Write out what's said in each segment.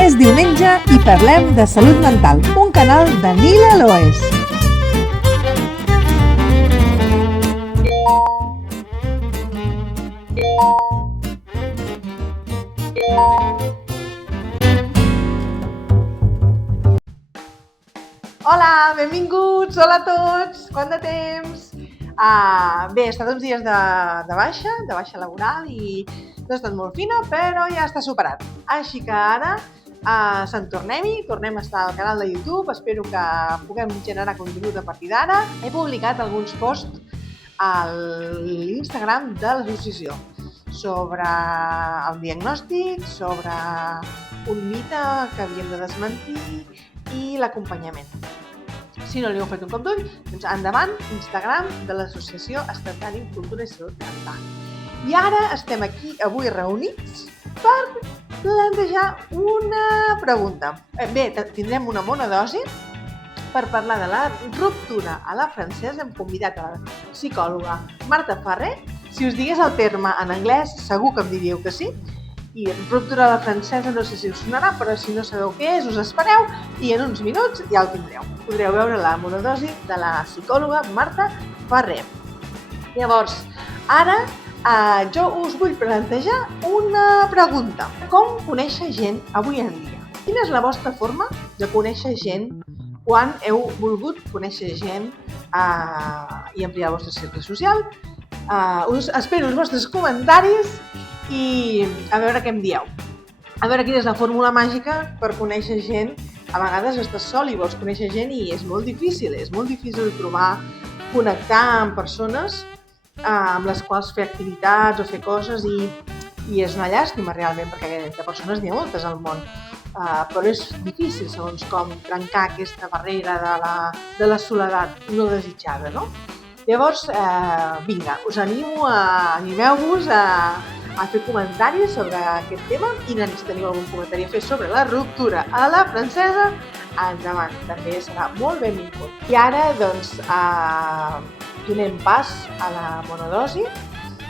És diumenge i parlem de salut mental, un canal de Nila Loes. Hola, benvinguts, hola a tots, quant de temps? Bé, he estat uns dies de baixa laboral i no he estat molt fina, però ja està superat. Així que ara se'n tornem-hi, tornem a estar al canal de YouTube, espero que puguem generar contingut a partir d'ara. He publicat alguns posts a l'Instagram de l'associació sobre el diagnòstic, sobre un mite que havíem de desmentir i l'acompanyament. Si no li heu fet un cop d'ull, doncs endavant, Instagram de l'Associació Estatària en Cultura i Salut Mental. I ara estem aquí avui reunits per plantejar una pregunta. Bé, tindrem una monodosi per parlar de la ruptura a la francesa. Hem convidat a la psicòloga Marta Ferrer. Si us digués el terme en anglès, segur que em diríeu que sí. I ruptura a la francesa no sé si us sonarà, però si no sabeu què és, us espereu i en uns minuts ja el tindreu. Podreu veure la monodosi de la psicòloga Marta Ferrer. Llavors, ara jo us vull plantejar una pregunta. Com conèixer gent avui en dia? Quina és la vostra forma de conèixer gent quan heu volgut conèixer gent i ampliar el vostre cercle social? Us espero els vostres comentaris i a veure què em dieu. A veure quina és la fórmula màgica per conèixer gent. A vegades estàs sol i vols conèixer gent i és molt difícil trobar, connectar amb persones amb les quals fer activitats o fer coses i és una llàstima realment perquè de persones n'hi ha moltes al món. Però és difícil, segons com, trencar aquesta barrera de la soledat no desitjada, no? Llavors, vinga, us animeu-vos a fer comentaris sobre aquest tema i si teniu algun comentari a fer sobre la ruptura a la francesa, endavant, també serà molt benvingut. I ara, doncs, donem pas a la monodosi,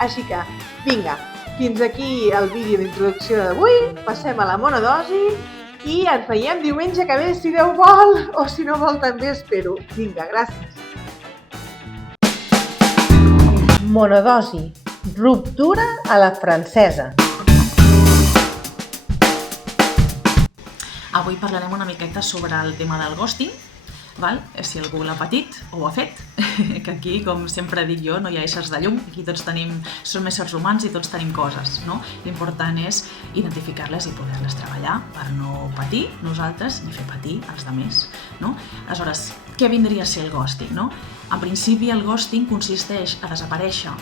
així que, vinga, fins aquí el vídeo d'introducció d'avui, passem a la monodosi i ens veiem diumenge que ve si Déu vol, o si no vol també espero. Vinga, gràcies. Monodosi. Ruptura a la francesa. Avui parlarem una miqueta sobre el tema del ghosting, si algú l'ha patit o ho ha fet, que aquí, com sempre dic jo, no hi ha éssers de llum, aquí tots som éssers humans i tots tenim coses, no? L'important és identificar-les i poder-les treballar per no patir nosaltres ni fer patir els altres, no? Aleshores, què vindria a ser el ghosting, no? En principi, el ghosting consisteix a desaparèixer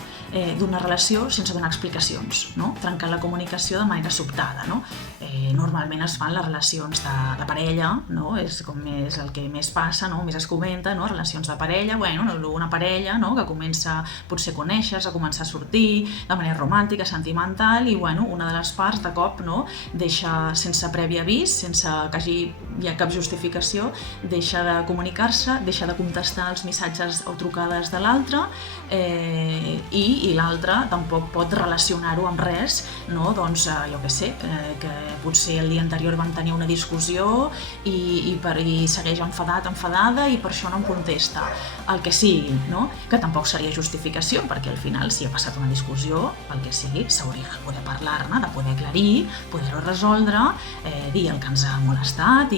d'una relació sense donar explicacions, no? Trencar la comunicació de manera sobtada, no? Normalment es fan les relacions de parella, no? És el que més passa, no? Més es comenta, no? Relacions de parella, una parella, no? Que comença potser a conèixer-se, a començar a sortir de manera romàntica, sentimental i una de les parts de cop, no? Deixa sense previ avís, sense que hi ha cap justificació, deixa de comunicar-se, deixa de contestar els missatges o trucades de l'altre i l'altre tampoc pot relacionar-ho amb res, no? Doncs jo què sé, que potser el dia anterior van tenir una discussió i segueix enfadada i per això no em contesta. El que sigui, no? Que tampoc seria justificació, perquè al final si ha passat una discussió, pel que sigui, s'hauria de poder parlar-ne, de poder aclarir, poder-ho resoldre, dir el que ens ha molestat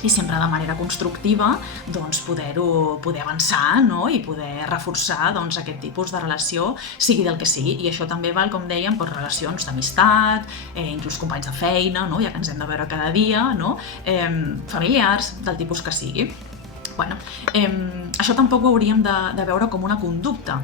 i sempre de manera constructiva poder avançar, no? I poder reforçar aquest tipus de relació, sigui del que sigui. I això també val, com dèiem, per relacions d'amistat, inclús companys de feina, no? Ja que ens hem de veure cada dia, no? Familiars, del tipus que sigui. Això tampoc ho hauríem de veure com una conducta,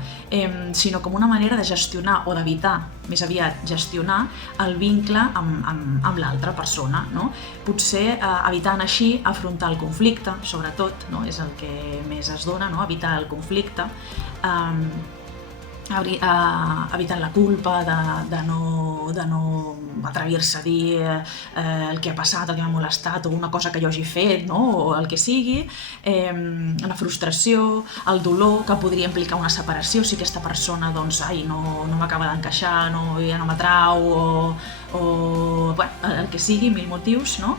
sinó com una manera de gestionar o d'evitar, més aviat gestionar, el vincle amb l'altra persona, no? Potser evitant així afrontar el conflicte, sobretot, no? És el que més es dona, no? Evitar el conflicte, evitant la culpa de no atrevir-se a dir el que ha passat, el que m'ha molestat o una cosa que jo hagi fet, no? O el que sigui, la frustració, el dolor que podria implicar una separació si aquesta persona no m'acaba d'encaixar, ja no m'atrau o el que sigui, 1000 motius, no?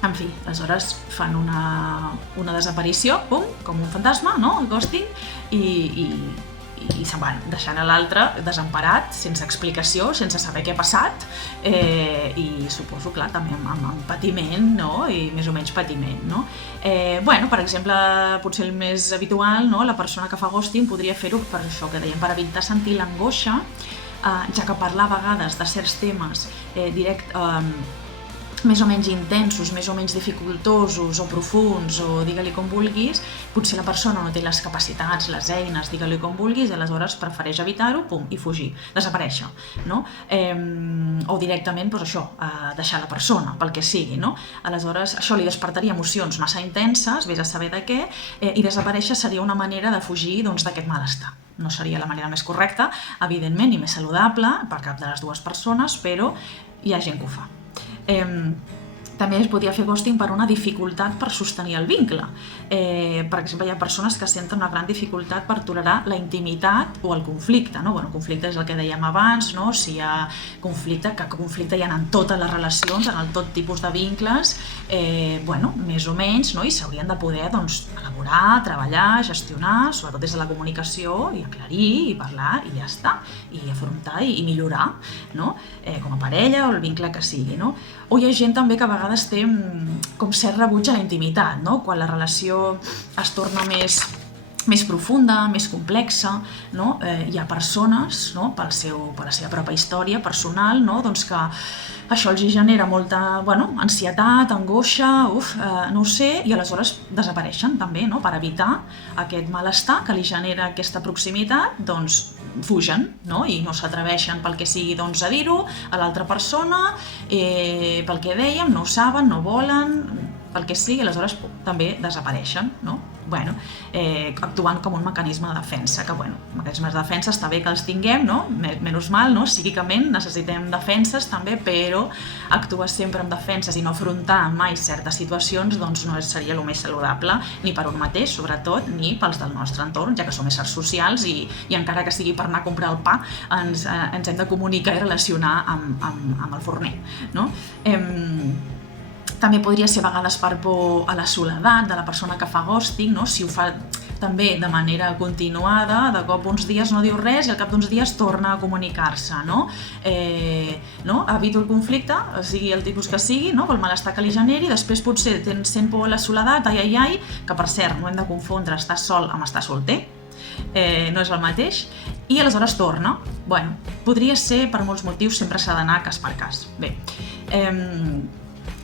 En fi, aleshores fan una desaparició, pum, com un fantasma, no? El ghosting, i se'n van, deixant a l'altre desemparat, sense explicació, sense saber què ha passat, i suposo, clar, també amb patiment, no? I més o menys patiment, no? Per exemple, potser el més habitual, no? La persona que fa ghosting podria fer-ho per això que dèiem, per evitar sentir l'angoixa, ja que parlar a vegades de certs temes més o menys intensos, més o menys dificultosos o profunds, o digue-li com vulguis, potser la persona no té les capacitats, les eines, digue-li com vulguis, i aleshores prefereix evitar-ho, pum, i fugir, desaparèixer, no? O directament, deixar la persona, pel que sigui, no? Aleshores, això li despertaria emocions massa intenses, vés a saber de què, i desaparèixer seria una manera de fugir d'aquest malestar. No seria la manera més correcta, evidentment, ni més saludable per cap de les dues persones, però hi ha gent que ho fa. També es podria fer ghosting per una dificultat per sostenir el vincle. Per exemple, hi ha persones que senten una gran dificultat per tolerar la intimitat o el conflicte, no? Conflicte és el que dèiem abans, no? Si hi ha conflicte, que conflicte hi ha en totes les relacions, en tot tipus de vincles, més o menys, no? I s'haurien de poder elaborar, treballar, gestionar, sobretot des de la comunicació, i aclarir, i parlar, i ja està, i afrontar i millorar, no? Com a parella o el vincle que sigui, no? O hi ha gent també que a vegades té com cert rebuig a la intimitat, no? Quan la relació es torna més profunda, més complexa, no? Hi ha persones, no? Per la seva pròpia història personal, no? Que això els genera molta ansietat, angoixa, no ho sé, i aleshores desapareixen també, no? Per evitar aquest malestar que li genera aquesta proximitat, fugen, no? I no s'atreveixen pel que sigui a dir-ho a l'altra persona, pel que dèiem, no ho saben, no volen, pel que sigui, aleshores també desapareixen, no? Actuant com un mecanisme de defensa, que mecanismes de defensa està bé que els tinguem, no? Menys mal, no? Psíquicament necessitem defenses també, però actuar sempre amb defenses i no afrontar mai certes situacions no seria el més saludable, ni per un mateix, sobretot, ni pels del nostre entorn, ja que som éssers socials i encara que sigui per anar a comprar el pa, ens hem de comunicar i relacionar amb el forner, no? També podria ser a vegades per por a la soledat de la persona que fa ghosting, no? Si ho fa també de manera continuada, de cop uns dies no diu res i al cap d'uns dies torna a comunicar-se, no? Evito el conflicte, sigui el tipus que sigui, no? El malestar que li generi, després potser sent por a la soledat, que per cert no hem de confondre estar sol amb estar solter, no és el mateix, i aleshores torna. Podria ser per molts motius, sempre s'ha d'anar cas per cas. Bé,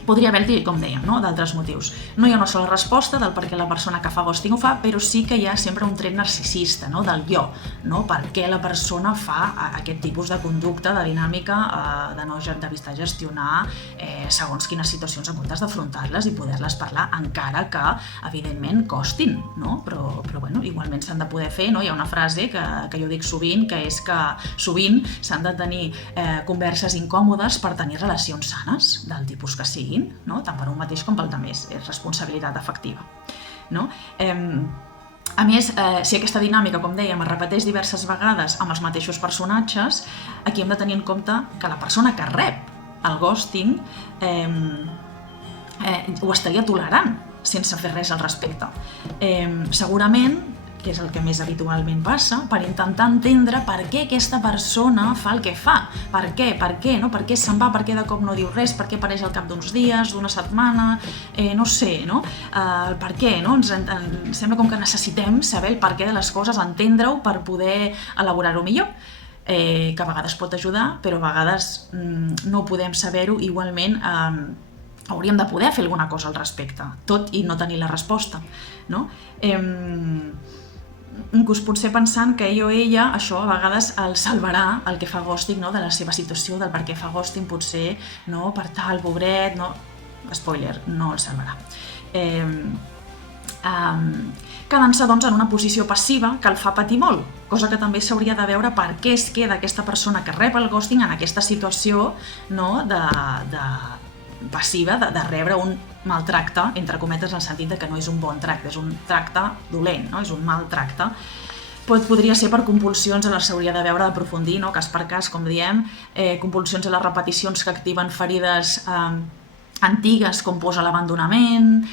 podria haver-hi, com dèiem, d'altres motius. No hi ha una sola resposta del per què la persona que fa ghosting ho fa, però sí que hi ha sempre un tret narcisista, del jo, per què la persona fa aquest tipus de conducta, de dinàmica, d'evitar gestionar segons quines situacions en comptes d'afrontar-les i poder-les parlar, encara que, evidentment, costin, però igualment s'han de poder fer. Hi ha una frase que jo dic sovint, que és que sovint s'han de tenir converses incòmodes per tenir relacions sanes, del tipus que sigui, tant per un mateix com pel altre, és responsabilitat afectiva. A més, si aquesta dinàmica, com dèiem, es repeteix diverses vegades amb els mateixos personatges, aquí hem de tenir en compte que la persona que rep el ghosting ho estaria tolerant sense fer res al respecte. Segurament, que és el que més habitualment passa, per intentar entendre per què aquesta persona fa el que fa. Per què? Per què se'n va? Per què de cop no diu res? Per què apareix al cap d'uns dies, d'una setmana? No sé, no? El per què, no? Ens sembla com que necessitem saber el per què de les coses, entendre-ho per poder elaborar-ho millor. Que a vegades pot ajudar, però a vegades no podem saber-ho. Igualment, hauríem de poder fer alguna cosa al respecte, tot i no tenir la resposta, no? Inclús potser pensant que ell o ella, això a vegades el salvarà, el que fa ghosting, de la seva situació, del per què fa ghosting, potser per tal, pobret, spoiler, no el salvarà. Quedant-se doncs en una posició passiva que el fa patir molt, cosa que també s'hauria de veure per què es queda aquesta persona que rep el ghosting en aquesta situació passiva, de rebre un maltracte, entre cometes, en el sentit que no és un bon tracte, és un tracte dolent, és un maltracte. podria ser per compulsions a les s'hauria de veure d'aprofundir, no? Cas per cas, com diem, compulsions a les repeticions que activen ferides antigues com posa l'abandonament,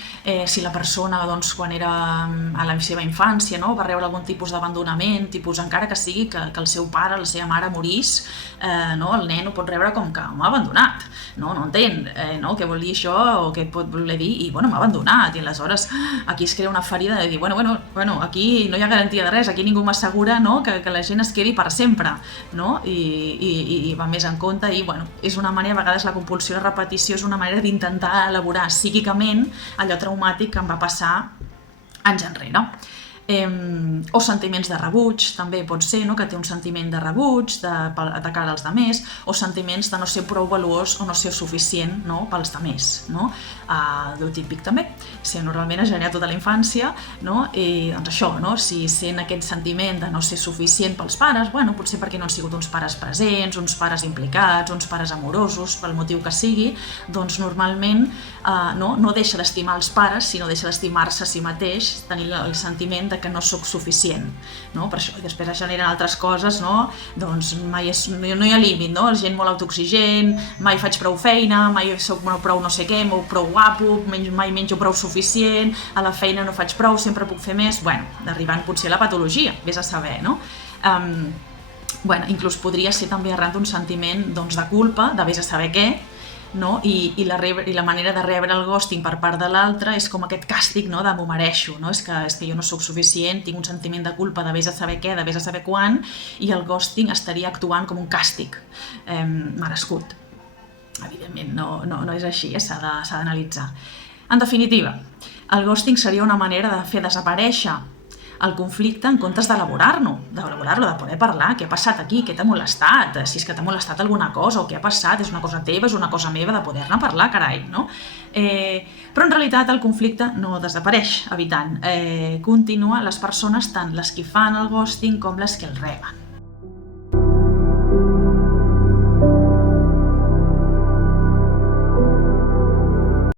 si la persona doncs, quan era a la seva infància va rebre algun tipus d'abandonament, encara que sigui que el seu pare, la seva mare morís, el nen ho pot rebre com que m'ha abandonat, no entén què vol dir això o què pot voler dir, i m'ha abandonat, i aleshores aquí es crea una ferida de dir, aquí no hi ha garantia de res, aquí ningú m'assegura que la gent es quedi per sempre, i va més en compte, i és una manera, a vegades la compulsió de repetició és una manera d'intentar elaborar psíquicament allò traumàtic que em va passar anys enrere. O sentiments de rebuig, també pot ser que té un sentiment de rebuig de cara als altres, o sentiments de no ser prou valuós o no ser suficient pels altres. El típic també, si normalment es genera tota la infància, i doncs això, si sent aquest sentiment de no ser suficient pels pares, potser perquè no han sigut uns pares presents, uns pares implicats, uns pares amorosos, pel motiu que sigui, doncs normalment no deixa d'estimar els pares, sinó deixa d'estimar-se a si mateix, tenir el sentiment que no sóc suficient, per això. I després es generen altres coses, doncs mai no hi ha límit, gent molt autoexigent, mai faig prou feina, mai soc prou no sé què, prou guapo, mai menjo prou suficient, a la feina no faig prou, sempre puc fer més, arribant potser a la patologia, vés a saber, inclús podria ser també arran d'un sentiment de culpa, de vés a saber què, i la manera de rebre el ghosting per part de l'altre és com aquest càstig de m'ho mereixo, és que jo no sóc suficient, tinc un sentiment de culpa de vés a saber què, de vés a saber quan, i el ghosting estaria actuant com un càstig merescut. Evidentment no és així, s'ha d'analitzar. En definitiva, el ghosting seria una manera de fer desaparèixer el conflicte en comptes d'elaborar-lo, de poder parlar, què ha passat aquí, què t'ha molestat, si és que t'ha molestat alguna cosa o què ha passat, és una cosa teva, és una cosa meva, de poder-ne parlar, carai, no? Però en realitat el conflicte no desapareix, evitant. Continua les persones, tant les que fan el ghosting com les que el reben.